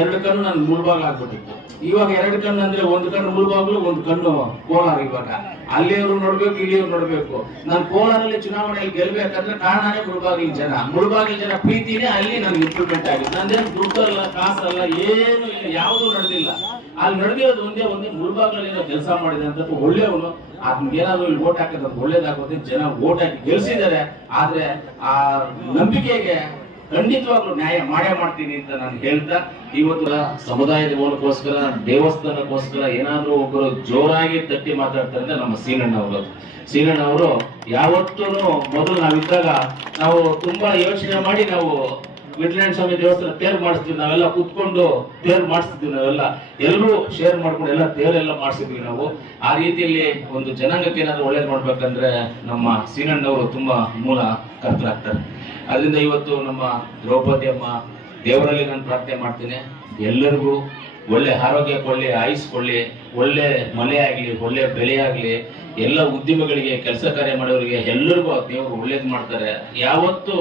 ಎರಡು ಕಣ್ಣು ನನ್ನ ಮುಳ್ಬಾಗ್ ಆಗ್ಬಿಟ್ಟಿತ್ತು. ಇವಾಗ ಎರಡು ಕಣ್ಣು ಅಂದ್ರೆ ಒಂದು ಕಣ್ಣು ಮುಳ್ಬಾಗ್ಲು, ಒಂದು ಕಣ್ಣು ಕೋಲಾರ ಇವಾಗ. ಅಲ್ಲಿಯವರು ನೋಡ್ಬೇಕು, ಇಲ್ಲಿಯವ್ರು ನೋಡ್ಬೇಕು. ನಾನು ಕೋಲಾರಲ್ಲಿ ಚುನಾವಣೆಯಲ್ಲಿ ಗೆಲ್ಬೇಕಂದ್ರೆ ಕಾರಣನೇ ಮುಳ್ಬಾಗಿನ ಜನ. ಮುಳ್ಬಾಗಿನ ಜನ ಪ್ರೀತಿನೇ ಅಲ್ಲಿ ನನ್ಗೆ ಇಂಪ್ರೂವ್ಮೆಂಟ್ ಆಗಿದೆ. ನಂದೇನು ದುಡ್ಡಲ್ಲ, ಕಾಸಲ್ಲ, ಏನು ಇಲ್ಲ, ಯಾವುದು ನಡೆದಿಲ್ಲ. ಅಲ್ಲಿ ನಡೆದಿರೋದು ಒಂದೇ ಒಂದೇ ಮುಳ್ಬಾಗ್ಲಲ್ಲಿ ಏನೋ ಕೆಲಸ ಮಾಡಿದೆ ಅಂತ ಒಳ್ಳೆಯವನು. ಅದನ್ನ ಏನಾದ್ರು ಇಲ್ಲಿ ಓಟ್ ಹಾಕಿದ್ರೆ ಒಳ್ಳೇದಾಗುತ್ತೆ. ಜನ ಓಟ್ ಹಾಕಿ ಗೆಲ್ಸಿದ್ದಾರೆ. ಆದ್ರೆ ಆ ನಂಬಿಕೆಗೆ ಖಂಡಿತವಾಗ್ಲೂ ನ್ಯಾಯ ಮಾಡೇ ಮಾಡ್ತೀನಿ ಅಂತ ನಾನು ಹೇಳ್ತಾ, ಇವತ್ತು ಸಮುದಾಯದ ಮೂಲಕ್ಕೋಸ್ಕರ, ದೇವಸ್ಥಾನಕ್ಕೋಸ್ಕರ ಏನಾದ್ರೂ ಒಬ್ಬರು ಜೋರಾಗಿ ತಟ್ಟಿ ಮಾತಾಡ್ತಾರೆ ಅಂದ್ರೆ ನಮ್ಮ ಸೀನಣ್ಣ ಅವರು. ಸೀನಣ್ಣ ಅವರು ಯಾವತ್ತೂ ಮೊದಲು ನಾವಿದ್ದಾಗ ನಾವು ತುಂಬಾ ಯೋಚನೆ ಮಾಡಿ ನಾವು ವಿಟ್ಲಾಂಡ್ ಸ್ವಾಮಿ ದೇವಸ್ಥಾನ ತೇರ್ ಮಾಡಿಸ್ತೀವಿ, ನಾವೆಲ್ಲ ಕುತ್ಕೊಂಡು ತೇರ್ ಮಾಡಿಸ್ತಿದ್ವಿ ನಾವೆಲ್ಲ. ಎಲ್ಲರೂ ಶೇರ್ ಮಾಡ್ಕೊಂಡು ಎಲ್ಲ ತೇರೆಲ್ಲ ಮಾಡಿಸಿದ್ವಿ ನಾವು. ಆ ರೀತಿಯಲ್ಲಿ ಒಂದು ಜನಾಂಗಕ್ಕೆ ಏನಾದ್ರು ಒಳ್ಳೇದು ಮಾಡ್ಬೇಕಂದ್ರೆ ನಮ್ಮ ಸೀನಣ್ಣವರು ತುಂಬಾ ಮೂಲ ಕರ್ತರಾಗ್ತಾರೆ ಅದರಿಂದ ಇವತ್ತು ನಮ್ಮ ದ್ರೌಪದಿ ಅಮ್ಮ ದೇವರಲ್ಲಿ ನಾನು ಪ್ರಾರ್ಥನೆ ಮಾಡ್ತೀನಿ. ಎಲ್ಲರಿಗೂ ಒಳ್ಳೆ ಆರೋಗ್ಯ ಕೊಳ್ಳಿ ಆಯುಸ್ ಕೊಳ್ಳಿ ಒಳ್ಳೆ ಮಳೆ ಆಗಲಿ, ಒಳ್ಳೆ ಬೆಳೆ ಆಗಲಿ, ಎಲ್ಲ ಉದ್ಯಮಗಳಿಗೆ, ಕೆಲಸ ಕಾರ್ಯ ಮಾಡೋರಿಗೆ ಎಲ್ಲರಿಗೂ ದೇವರು ಒಳ್ಳೇದು ಮಾಡ್ತಾರೆ. ಯಾವತ್ತು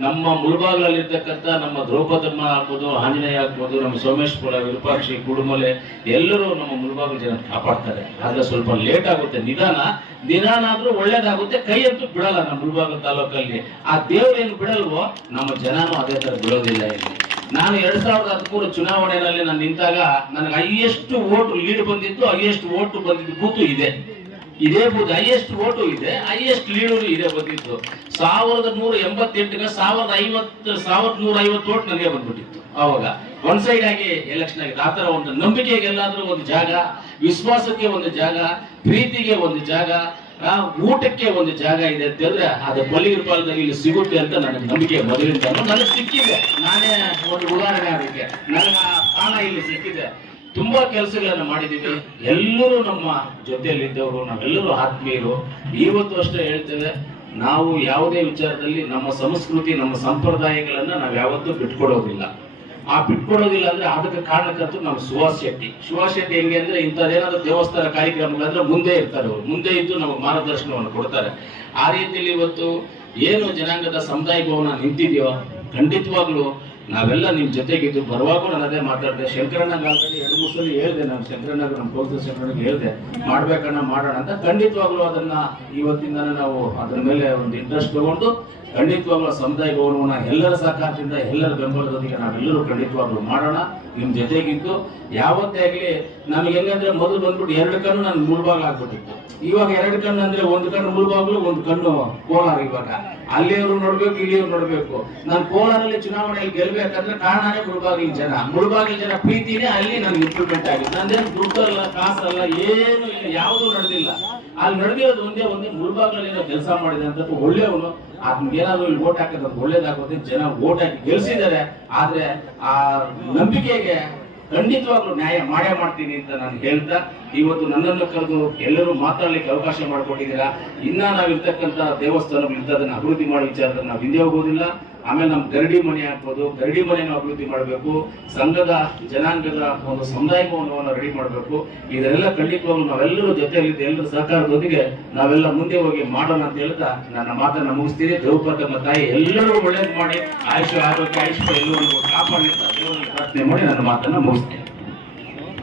ನಮ್ಮ ಮುಳುಬಾಗ್ಲಲ್ಲಿರ್ತಕ್ಕಂಥ ನಮ್ಮ ದ್ರೌಪದಮ್ಮ ಆಗ್ಬೋದು, ಆಂಜನೇಯ ಆಗ್ಬೋದು, ನಮ್ಮ ಸೋಮೇಶ್ಪುರ ವಿರೂಪಾಕ್ಷಿ, ಕುಡುಮಲೆ, ಎಲ್ಲರೂ ನಮ್ಮ ಮುಳುಬಾಗ್ಲ ಜನ ಕಾಪಾಡ್ತಾರೆ. ಆದ್ರೆ ಸ್ವಲ್ಪ ಲೇಟ್ ಆಗುತ್ತೆ. ನಿಧಾನ ನಿಧಾನ ಆದ್ರೂ ಒಳ್ಳೇದಾಗುತ್ತೆ. ಕೈ ಅಂತೂ ಬಿಡಲ್ಲ ನಮ್ಮ ಮುಳುಬಾಗ್ಲ ತಾಲೂಕಲ್ಲಿ. ಆ ದೇವ್ರು ಏನು ಬಿಡಲ್ವೋ, ನಮ್ಮ ಜನನೂ ಅದೇ ತರ ಬಿಡೋದಿಲ್ಲ ಇಲ್ಲಿ. ನಾನು ಎರಡ್ ಸಾವಿರದ ಹದಿಮೂರು ಚುನಾವಣೆಯಲ್ಲಿ ನಾನು ನಿಂತಾಗ ನನಗೆ ಹೈಯೆಸ್ಟ್ ಓಟ್ ಲೀಡ್ ಬಂದಿದ್ದು ಹೈಯೆಸ್ಟ್ ಓಟ್ ಬಂದಿದ್ದು ಬೂತು ಇದೆ. ಇದೇ ಬೂತ್ ಹೈಯೆಸ್ಟ್ ಓಟು ಇದೆ ಹೈಯೆಸ್ಟ್ ಲೀಡು ಇದೆ ಬಂದಿತ್ತು. ಸಾವಿರದ ನೂರ ಎಂಬತ್ತೆಂಟಿಗೆ ಸಾವಿರದ ಐವತ್ತು, ಸಾವಿರದ ನೂರ ಐವತ್ತು ಓಟ್ ನನಗೆ ಬಂದ್ಬಿಟ್ಟಿತ್ತು ಅವಾಗ. ಒನ್ ಸೈಡ್ ಆಗಿ ಎಲೆಕ್ಷನ್ ಆಗಿದೆ. ಆ ತರ ಒಂದು ನಂಬಿಕೆಗೆಲ್ಲಾದ್ರೂ ಒಂದು ಜಾಗ, ವಿಶ್ವಾಸಕ್ಕೆ ಒಂದು ಜಾಗ, ಪ್ರೀತಿಗೆ ಒಂದು ಜಾಗ ಆ, ಊಟಕ್ಕೆ ಒಂದು ಜಾಗ ಇದೆ ಅಂತ ಹೇಳಿದ್ರೆ ಅದು ಪಾಲದಲ್ಲಿ ಇಲ್ಲಿ ಸಿಗುತ್ತೆ ಅಂತ ನನಗೆ ನಂಬಿಕೆ ಮೊದಲಿಂದ ನನಗೆ ಸಿಕ್ಕಿದೆ. ನಾನೇ ಒಂದು ಉದಾಹರಣೆ ಅದಕ್ಕೆ. ನನ್ನ ಸ್ಥಾನ ಇಲ್ಲಿ ಸಿಕ್ಕಿದೆ. ತುಂಬಾ ಕೆಲಸಗಳನ್ನ ಮಾಡಿದೀವಿ ಎಲ್ಲರೂ ನಮ್ಮ ಜೊತೆಯಲ್ಲಿದ್ದವರು ನಾವೆಲ್ಲರೂ ಆತ್ಮೀಯರು. ಇವತ್ತು ಅಷ್ಟೇ ಹೇಳ್ತೇವೆ ನಾವು ಯಾವುದೇ ವಿಚಾರದಲ್ಲಿ ನಮ್ಮ ಸಂಸ್ಕೃತಿ ನಮ್ಮ ಸಂಪ್ರದಾಯಗಳನ್ನ ನಾವು ಯಾವತ್ತೂ ಬಿಟ್ಕೊಡೋದಿಲ್ಲ. ಆ ಬಿಟ್ಕೊಡೋದಿಲ್ಲ ಅಂದ್ರೆ ಅದಕ್ಕೆ ಕಾರಣಕ್ಕಂತೂ ನಮ್ಮ ಸುಹಾಸ್ ಶೆಟ್ಟಿ ಸುಹಾಸ್ ಶೆಟ್ಟಿ ಹೆಂಗೆ ಅಂದ್ರೆ ಇಂಥದ್ದೇನಾದ್ರೂ ದೇವಸ್ಥಾನ ಕಾರ್ಯಕ್ರಮಗಳಂದ್ರೆ ಮುಂದೆ ಇರ್ತಾರೆ ಅವರು. ಮುಂದೆ ಇದ್ದು ನಮಗೆ ಮಾರ್ಗದರ್ಶನವನ್ನು ಕೊಡ್ತಾರೆ. ಆ ರೀತಿಯಲ್ಲಿ ಇವತ್ತು ಏನು ಜನಾಂಗದ ಸಮುದಾಯ ಭವನ ನಿಂತಿದೆಯೋ, ಖಂಡಿತವಾಗ್ಲೂ ನಾವೆಲ್ಲ ನಿಮ್ ಜೊತೆಗಿದ್ದು ಬರುವಾಗೂ ನಾನು ಅದೇ ಮಾತಾಡಿದೆ. ಶಂಕರಣ್ಣಗ ಎರಡು ಮೂರು ಸಲ ಹೇಳಿದೆ ನಾನು. ಶಂಕರಣ್ಣಗ ನಮ್ಮ ಕೌನ್ಸಿಲ್ ಶಂಕರಣ್ಣಗೆ ಹೇಳಿದೆ. ಮಾಡ್ಬೇಕಣ್ಣ, ಮಾಡೋಣ ಅಂತ ಖಂಡಿತವಾಗ್ಲೂ ಅದನ್ನ ಇವತ್ತಿಂದಾನೆ ನಾವು ಅದ್ರ ಮೇಲೆ ಒಂದು ಇಂಟ್ರೆಸ್ಟ್ ತಗೊಂಡು ಖಂಡಿತವಾಗ್ಲೂ ಸಮುದಾಯ ಗೌರವನ ಎಲ್ಲರ ಸಹಕಾರದಿಂದ, ಎಲ್ಲರ ಬೆಂಬಲದೊಂದಿಗೆ ನಾವೆಲ್ಲರೂ ಖಂಡಿತವಾಗ್ಲೂ ಮಾಡೋಣ. ನಿಮ್ ಜೊತೆಗಿದ್ದು ಯಾವತ್ತೇ ಆಗ್ಲಿ ನಮ್ಗೆ ಹೆಂಗಂದ್ರೆ ಮೊದಲು ಬಂದ್ಬಿಟ್ಟು ಎರಡು ಕಣ್ಣು ನನ್ನ ಭಾಗ ಆಗ್ಬಿಟ್ಟಿತ್ತು. ಇವಾಗ ಎರಡು ಕಣ್ಣು ಅಂದ್ರೆ ಒಂದು ಕಣ್ಣು ಮುಳ್ಬಾಗ್ಲು, ಒಂದು ಕಣ್ಣು ಕೋಲಾರ ಇವಾಗ. ಅಲ್ಲಿಯವರು ನೋಡ್ಬೇಕು, ಇಲ್ಲಿಯವ್ರು ನೋಡ್ಬೇಕು. ನಾನು ಕೋಲಾರಲ್ಲಿ ಚುನಾವಣೆಯಲ್ಲಿ ಗೆಲ್ಬೇಕಂದ್ರೆ ಕಾರಣನೇ ಮುಳುಬಾಗಿಲ್ ಜನ. ಮುಳುಬಾಗಿಲ್ ಜನ ಪ್ರೀತಿನೇ ಅಲ್ಲಿ ನನ್ಗೆ ಇಂಪ್ರೂವ್ಮೆಂಟ್ ಆಗಿದೆ. ನಂದೇನು ದುಡ್ಡಲ್ಲ, ಕಾಸಲ್ಲ, ಏನು ಇಲ್ಲ, ಯಾವುದು ನಡೆದಿಲ್ಲ. ಅಲ್ಲಿ ನಡೆದಿರೋದು ಒಂದೇ ಒಂದೇ ಮುಳ್ಬಾಗ್ಲಲ್ಲಿ ಏನೋ ಕೆಲಸ ಮಾಡಿದೆ ಅಂತ ಒಳ್ಳೆಯವನು. ಏನಾದ್ರು ಇಲ್ಲಿ ಓಟ್ ಹಾಕಿದ್ರೆ ಒಳ್ಳೇದಾಗುತ್ತೆ. ಜನ ಓಟ್ ಹಾಕಿ ಗೆಲ್ಸಿದ್ದಾರೆ. ಆದ್ರೆ ಆ ನಂಬಿಕೆಗೆ ಖಂಡಿತವಾಗ್ಲೂ ನ್ಯಾಯ ಮಾಡೇ ಮಾಡ್ತೀನಿ ಅಂತ ನಾನು ಹೇಳ್ತಾ, ಇವತ್ತು ನನ್ನನ್ನು ಕರೆದು ಎಲ್ಲರೂ ಮಾತಾಡ್ಲಿಕ್ಕೆ ಅವಕಾಶ ಮಾಡಿಕೊಟ್ಟಿದ್ದೀರಾ ಇನ್ನ ನಾವಿರ್ತಕ್ಕಂಥ ದೇವಸ್ಥಾನ ಇಂಥದನ್ನ ಅಭಿವೃದ್ಧಿ ಮಾಡೋ ವಿಚಾರದಲ್ಲಿ ನಾವು ಹಿಂದೆ ಹೋಗೋದಿಲ್ಲ. ಆಮೇಲೆ ನಮ್ಮ ಗರಡಿ ಮನೆ ಹಾಕೋದು ಗರಡಿ ಮನೆಯನ್ನು ಅಭಿವೃದ್ಧಿ ಮಾಡಬೇಕು, ಸಂಘದ, ಜನಾಂಗದ ಒಂದು ಸಮುದಾಯ ಭವನವನ್ನು ರೆಡಿ ಮಾಡಬೇಕು. ಇದನ್ನೆಲ್ಲ ಖಂಡಿತವಾಗ್ಲೂ ನಾವೆಲ್ಲರೂ ಜೊತೆಯಲ್ಲಿದ್ದು ಎಲ್ಲರೂ ಸಹಕಾರದೊಂದಿಗೆ ನಾವೆಲ್ಲ ಮುಂದೆ ಹೋಗಿ ಮಾಡೋಣ ಅಂತ ಹೇಳ್ತಾ ನನ್ನ ಮಾತನ್ನ ಮುಗಿಸ್ತೀನಿ. ದ್ರೌಪದಮ್ಮ ತಾಯಿ, ಎಲ್ಲರೂ ಒಳ್ಳೇದು ಮಾಡಿ. ಆಯುಷ ಆರೋಗ್ಯ, ಆಯುಷ್ಯ ಎಲ್ಲರೂ ಕಾಪಾಡಿ ಅಂತ ಪ್ರಾರ್ಥನೆ ಮಾಡಿ ನನ್ನ ಮಾತನ್ನ ಮುಗಿಸ್ತೀನಿ.